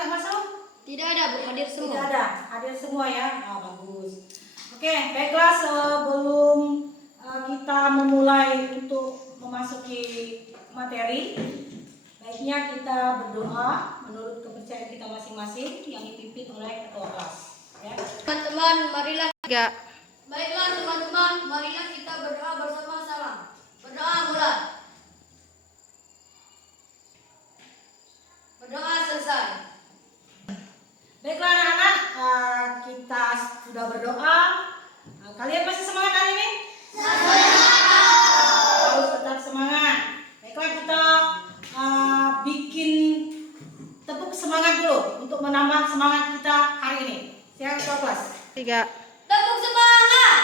nggak masuk? Tidak ada, Bu. Hadir semua. Tidak ada, hadir semua ya. Bagus. Oke, baiklah, sebelum kita memulai untuk memasuki materi, baiknya kita berdoa menurut kepercayaan kita masing-masing yang dipimpin oleh ketua kelas. Ya. Teman-teman, marilah. Baiklah teman-teman, marilah kita berdoa bersama-sama. Berdoa mulai. Berdoa selesai. Baiklah anak-anak, kita sudah berdoa. Kalian masih semangat hari ini? Harus tetap semangat. Baiklah, kita bikin tepuk semangat dulu untuk menambah semangat kita hari ini. Siap ketua kelas? 3. Tepuk semangat.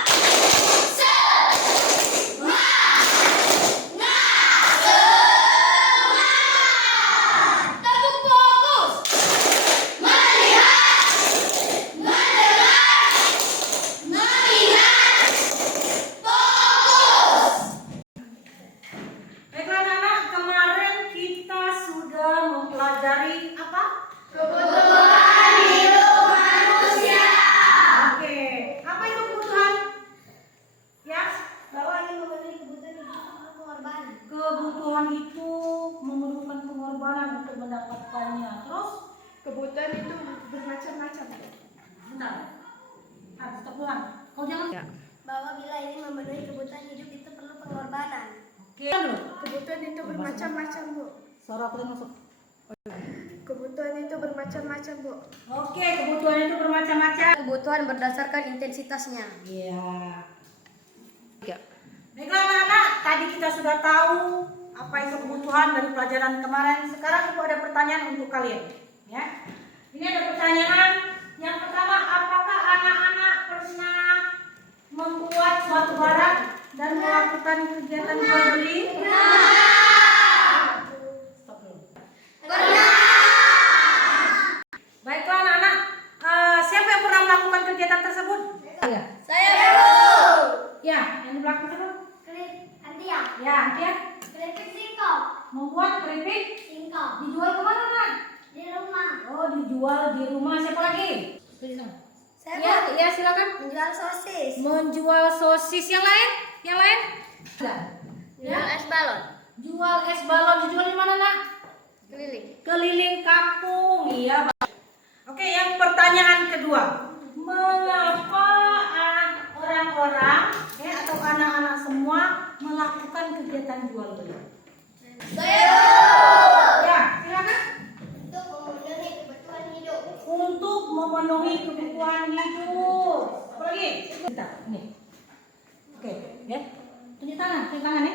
Tepuk fokus. Baiklah anak-anak, kemarin kita sudah mempelajari apa? Kebutuhan hidup manusia. Oke, apa itu kebutuhan? Ya, Bahwa ini memenuhi kebutuhan hidup pengorbanan. kebutuhan itu memerlukan pengorbanan untuk mendapatkannya. Terus, Kebutuhan itu bermacam-macam. bentar. Stop dulu. Kau jangan. Ya. Bahwa bila ini memenuhi kebutuhan hidup itu perlu pengorbanan. Oke, dulu. Kebutuhan itu bermacam-macam, Bu. Suara aku masuk. Kebutuhan itu bermacam-macam, Bu. Oke, kebutuhan itu bermacam-macam. Kebutuhan berdasarkan intensitasnya. Iya. Ya. Baiklah anak-anak, tadi kita sudah tahu apa itu kebutuhan dari pelajaran kemarin. Sekarang ibu ada pertanyaan untuk kalian. Ya, ini ada pertanyaan. Yang pertama, apakah anak-anak pernah membuat suatu barang dan melakukan kegiatan jual beli? Stop dulu. Baiklah anak-anak, siapa yang pernah melakukan kegiatan tersebut? Ya. Saya dulu. Ya, yang di belakang tersebut. Antia. Ya, Antia. Keripik singkong. Membuat keripik Singkong. dijual kemana, Nak? Di rumah. Oh, dijual di rumah. Siapa lagi? Saya Ya, ya silakan. menjual sosis. Menjual sosis. Yang lain? Yang lain? Jual es balon. Jual es balon. Dijual di mana, Nak? Keliling. Keliling kampung. Iya, Pak. Oke, yang pertanyaan kedua. Mengapa orang-orang atau anak-anak semua melakukan kegiatan jual beli? Saya Ya, silakan. untuk memenuhi kebutuhan hidup. Untuk memenuhi kebutuhan hidup. Apa lagi? Bentar, ini. Oke, ya. Tunjuk tangan ya.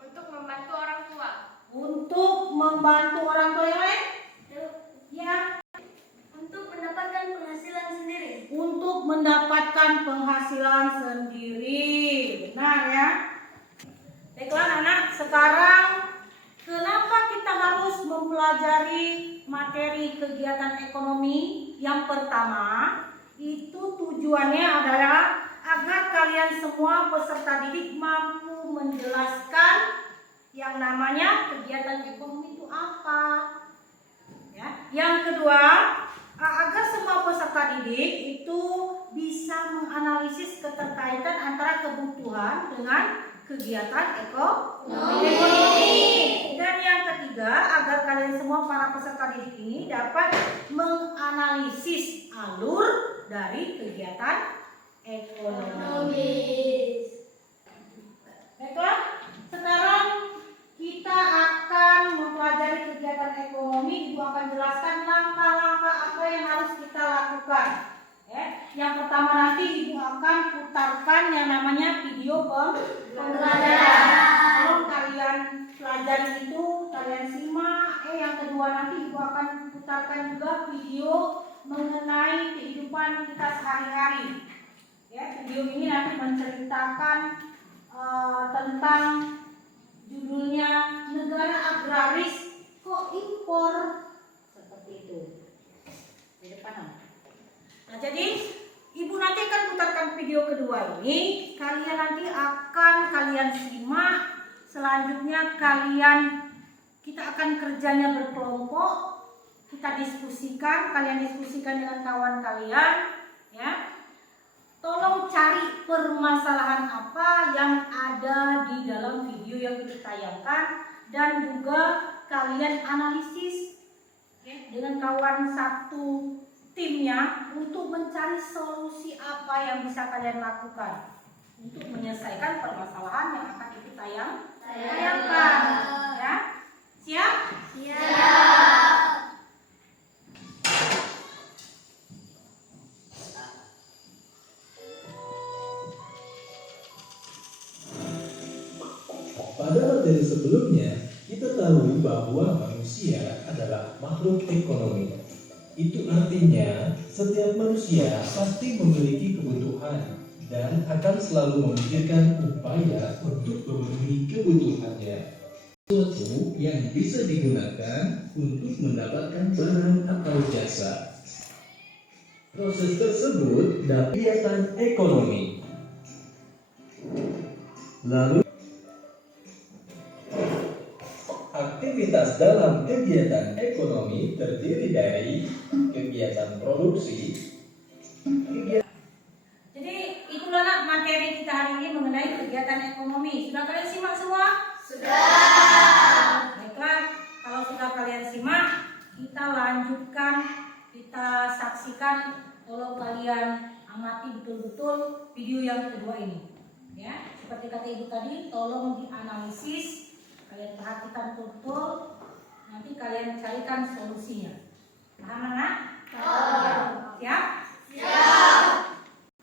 Untuk membantu orang tua. Untuk membantu orang tua yang lain? Ya. Untuk mendapatkan penghasilan sendiri. Untuk mendapatkan penghasilan sendiri. Benar ya? Baiklah anak, sekarang kenapa kita harus mempelajari materi kegiatan ekonomi? Yang pertama, itu tujuannya adalah agar kalian semua peserta didik mampu menjelaskan yang namanya kegiatan ekonomi itu apa. Ya. Yang kedua, agar semua peserta didik itu bisa menganalisis keterkaitan antara kebutuhan dengan kegiatan ekonomi. Dan yang ketiga, agar kalian semua para peserta didik ini dapat menganalisis alur dari kegiatan ekonomi. Baiklah, sekarang kita akan mempelajari kegiatan ekonomi. Ibu akan jelaskan langkah-langkah apa yang harus kita lakukan. Ya. Yang pertama nanti ibu akan putarkan yang namanya video pembelajaran. Kalau kalian pelajari itu, kalian simak. Yang kedua nanti ibu akan putarkan juga video mengenai kehidupan kita sehari-hari. Ya, video ini nanti menceritakan tentang judulnya negara agraris kok impor, seperti itu. Di depan. Nah, jadi ibu nanti akan putarkan video kedua ini. Kalian nanti akan kalian simak. Selanjutnya kita akan kerjanya berkelompok. kita diskusikan, kalian diskusikan dengan kawan kalian, ya. Tolong cari permasalahan apa yang ada di dalam video yang kita tayangkan dan juga kalian analisis dengan kawan satu timnya untuk mencari solusi apa yang bisa kalian lakukan untuk menyelesaikan permasalahan yang akan kita tayangkan, ya. Siap? Pada materi sebelumnya, kita tahu bahwa manusia adalah makhluk ekonomi. Itu artinya, setiap manusia pasti memiliki kebutuhan dan akan selalu memikirkan upaya untuk memenuhi kebutuhannya. Sesuatu yang bisa digunakan untuk mendapatkan barang atau jasa. Proses tersebut dapat kegiatan ekonomi. Lalu aktivitas dalam kegiatan ekonomi terdiri dari kegiatan produksi. Jadi itulah nak materi kita hari ini mengenai kegiatan ekonomi. Sudah kalian simak semua? Sudah. Baiklah, kalau sudah kalian simak, kita lanjutkan, kita saksikan. Tolong kalian amati betul-betul video yang kedua ini. Ya, seperti kata ibu tadi, tolong dianalisis. Kalian perhatikan betul, nanti kalian carikan solusinya. Paham anak? Siap?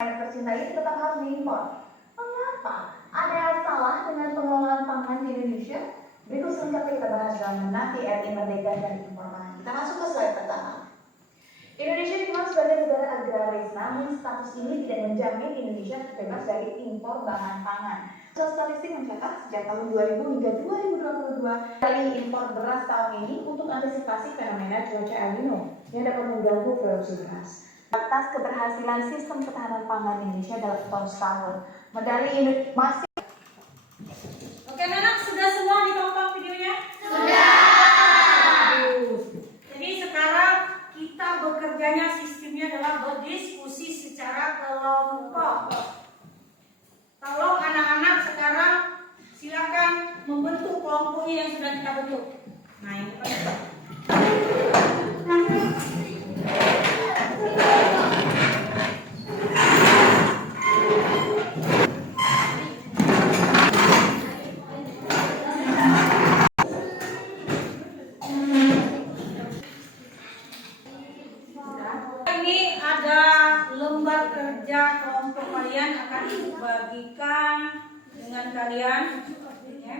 Air tercinta ini tetap harus diimpor. Mengapa? Ada yang salah dengan pengelolaan pangan di Indonesia? Berikut selengkapnya kita bahas dalam Menanti RI Merdeka dan Impor Pangan. Kita masuk ke slide pertama. Indonesia dikenal sebagai negara agraris, namun status ini tidak menjamin Indonesia bebas dari impor bahan pangan. Statistik mencatat sejak tahun 2000 hingga 2022 kali impor beras tahun ini untuk antisipasi fenomena cuaca El Nino yang dapat mengganggu produksi beras. Atas keberhasilan sistem ketahanan pangan Indonesia dalam tahun setahun, medali Indonesia masih. Oke anak, sudah semua ditonton videonya? Jadi sekarang kita bekerjanya sistemnya adalah berdiskusi secara kelompok. Tolong anak-anak sekarang silakan membentuk kelompoknya yang sudah kita bentuk. Nah, yang pertama. Ini ada lembar kerja kelompok kalian akan dibagikan dengan kalian, ya.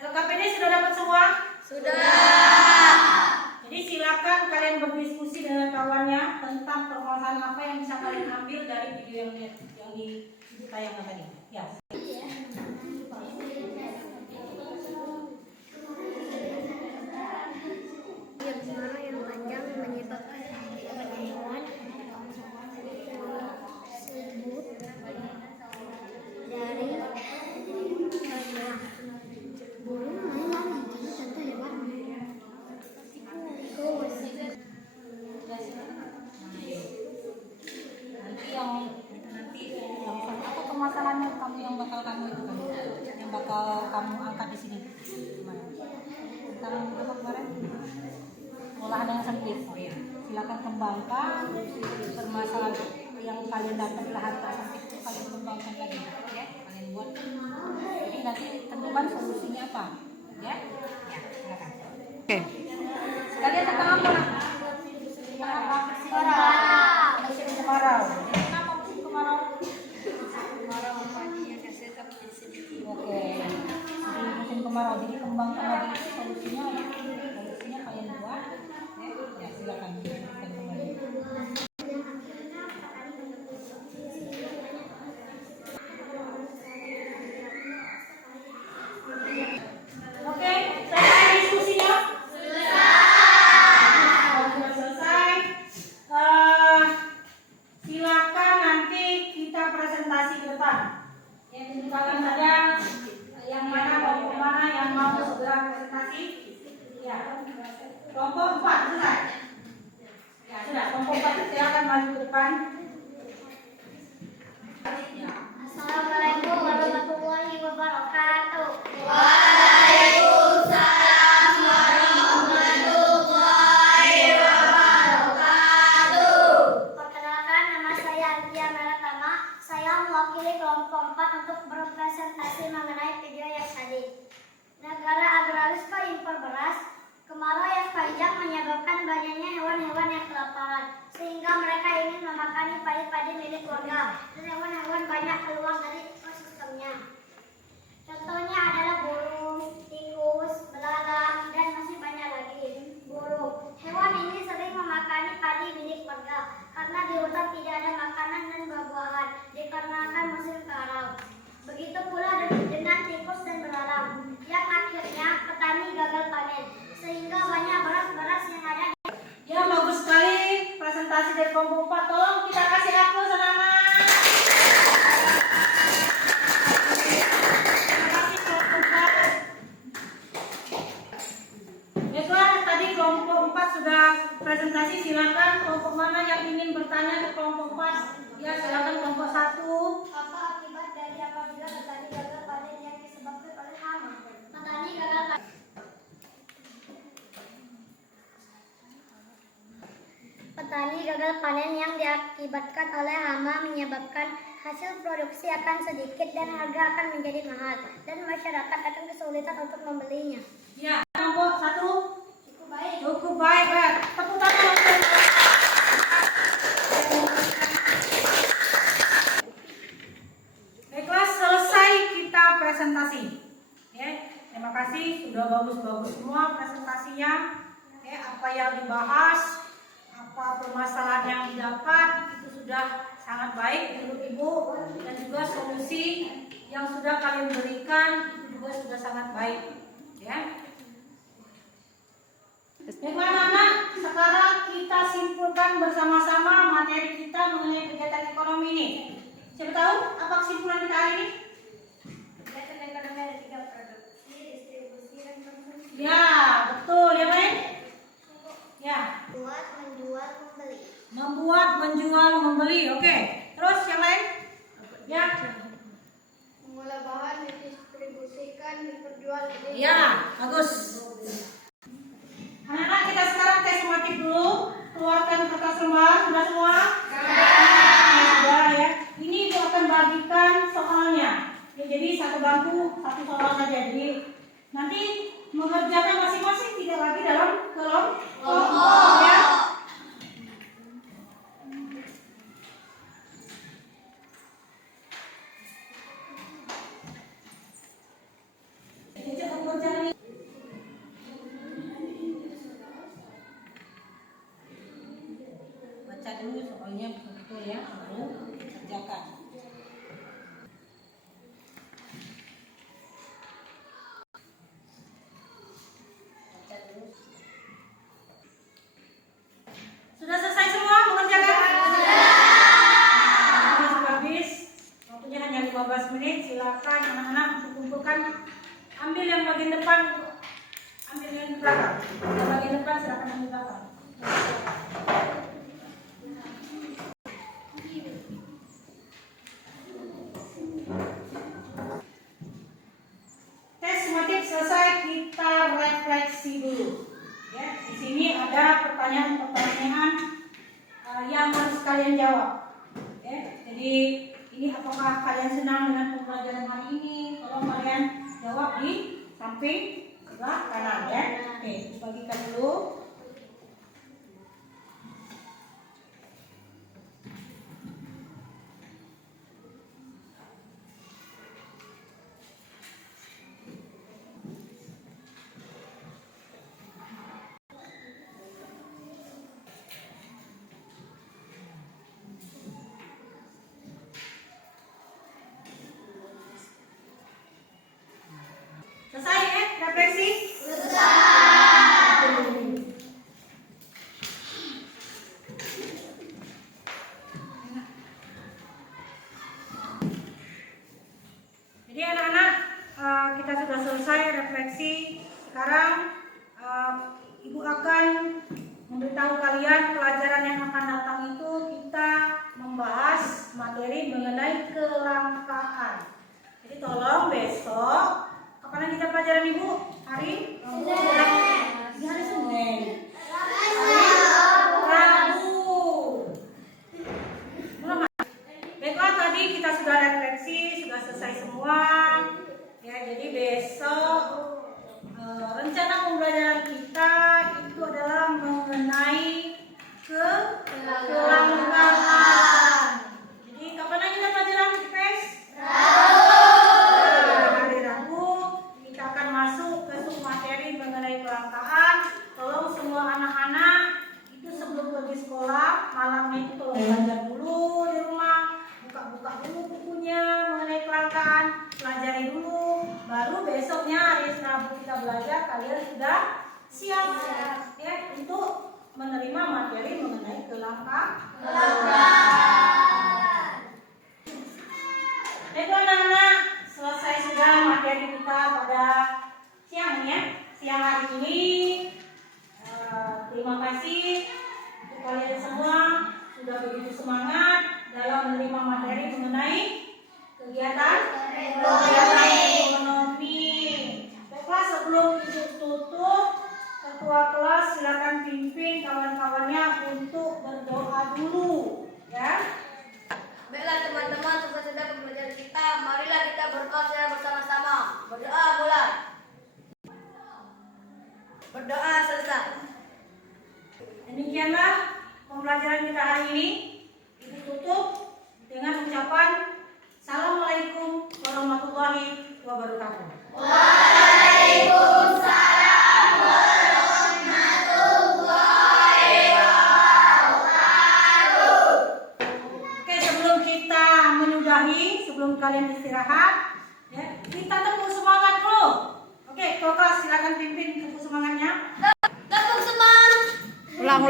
LKPD sudah dapat semua? Jadi silakan kalian berdiskusi dengan kawannya tentang permasalahan apa yang bisa kalian ambil dari video yang ditayangkan tadi. Ya. Yang mana yang panjang menyebabkan hewan sebut dari burung mainan contoh hewan Nanti apa permasalahan yang bakal kamu itu kan? Yang bakal kamu angkat di sini. Gimana? Tentang apa kemarin? Olahan yang sempit. Oh iya. Silakan kembangkan permasalahan yang kalian dapat lahan tak sempit itu kalian kembangkan lagi, ya. Kalian buat. Jadi nanti tentukan solusinya apa, ya? Ya, silakan. Oke. Kalian tentang apa? Musim kemarau. Kenapa musim kemarau? Oke. Di musim kemarau, jadi kembangkan lagi solusinya, ya. Solusinya kalian buat, ya. Ya, silakan. Oke, saya presentasi? Ya. Kelompok 4 selesai. Ya sudah, kelompok 4 silakan maju ke depan. Assalamualaikum warahmatullahi wabarakatuh. Waalaikumsalam warahmatullahi wabarakatuh. Perkenalkan, nama saya Ardia Meratama. Saya mewakili kelompok 4 untuk berpresentasi mengenai video yang tadi. Negara agraris impor beras. Kemarau yang panjang menyebabkan banyaknya hewan-hewan yang kelaparan, sehingga mereka ingin memakan padi-padi milik warga, dan hewan-hewan banyak keluar dari ekosistemnya. Contohnya adalah burung, tikus, belalang, dan masih banyak lagi. Burung, hewan ini sering memakan padi milik warga, karena di hutan tidak ada makanan dan buah-buahan, dikarenakan musim kemarau. Begitu pula dengan tikus dan belalang, yang akhirnya petani gagal panen, sehingga banyak beras-beras yang ada. Ya, bagus sekali presentasi dari kelompok 4. Tolong kita kasih aplaus anak-anak. Terima kasih kelompok 4. Baiklah, tadi kelompok 4 sudah presentasi. Silakan kelompok mana yang ingin bertanya ke kelompok 4? Ya, silakan kelompok 1. Apa akibat dari apabila petani gagal panen yang disebabkan oleh hama? Petani gagal panen. Petani gagal panen yang diakibatkan oleh hama menyebabkan hasil produksi akan sedikit dan harga akan menjadi mahal, dan masyarakat akan kesulitan untuk membelinya. Ya, kelompok 1. Cukup baik. Cukup baik, Pak. Tepuk tangan untuk baiklah, selesai kita presentasi. Ya, terima kasih, sudah bagus-bagus semua presentasinya. Ya, apa yang dibahas, apa permasalahan yang didapat, itu sudah sangat baik menurut Ibu, dan juga solusi yang sudah kalian berikan itu juga sudah sangat baik. Ya. Baiklah anak-anak, sekarang kita simpulkan bersama-sama materi kita mengenai kegiatan ekonomi ini. Siapa tahu apa kesimpulan kita hari ini? Kegiatan ekonomi ada 3: produksi, distribusi, dan konsumsi. Ya, betul. Yang lain? Ya, Buat, menjual, membeli. membuat, menjual, membeli. Oke. Terus yang lain? Ya. Mengolah bahan, didistribusikan, diperjualbelikan. Ya, bagus. Anak-anak, kita sekarang tes motif dulu. Keluarkan kertas lembar. Sudah semua? Sudah ya. Ini Ibu akan bagikan soalnya. Ya, jadi satu bangku, satu soal saja. Jadi nanti mengerjakan masing-masing, tidak lagi dalam kelompok. Ya. Jadi pengerjaan ini. Baca dulu soalnya betul ya, baru kerjakan. Baca dulu. Sudah selesai semua mengerjakan? Sudah. Habis. Waktunya hanya 15 menit. Silakan anak-anak untuk kumpulkan. Ambil yang bagian depan, ambil yang belakang. Yang bagian depan silakan ambil belakang. Tes motif selesai, kita refleksi dulu. Ya, di sini ada pertanyaan-pertanyaan yang harus kalian jawab. Ya, jadi ini apakah kalian senang dengan pembelajaran hari ini? Tolong kalian jawab di samping sebelah kanan ya. Oke, bagikan dulu. Selesai ya refleksi? Selesai. sekarang Ibu akan memberitahu kalian pelajaran yang akan datang itu kita membahas materi mengenai kelangkaan. Jadi tolong besok, kapan lagi kita pelajaran Ibu? Hari? Ini hari Senin. Rabu. Baiklah, tadi kita sudah refleksi, sudah selesai semua. Ya, jadi besok rencana pembelajaran kita itu adalah mengenai kelangkaan. Jadi kapan lagi kita pelajaran IPS? Hari Rabu kita akan masuk ke submateri mengenai kelangkaan. Tolong semua anak-anak itu sebelum pergi sekolah malamnya itu tolong belajar dulu di rumah, buka dulu bukunya mengenai kelangkaan, pelajari dulu, baru besoknya hari Rabu kita belajar kalian sudah siap ya untuk menerima materi mengenai kelangkaan. Baiklah anak-anak, selesai sudah materi kita pada siang ya, siang hari ini. Terima kasih untuk kalian semua sudah begitu semangat dalam menerima materi mengenai kegiatan ekonomi. Baiklah, sebelum Ibu tutup, ketua kelas silakan pimpin kawan-kawannya untuk berdoa dulu, ya. Baiklah teman-teman, selesai sudah pembelajaran kita. Marilah kita berdoa secara bersama-sama. Berdoa mulai. Berdoa selesai. Demikianlah pembelajaran kita hari ini. Ibu tutup dengan ucapan Assalamualaikum warahmatullahi wabarakatuh. Waalaikumsalam warahmatullahi wabarakatuh. Oke, sebelum kita menyudahi, sebelum kalian istirahat, ya, kita tepuk semangat dulu. Oke, kelas silakan pimpin tepuk semangatnya. Tepuk semangat. Ulang.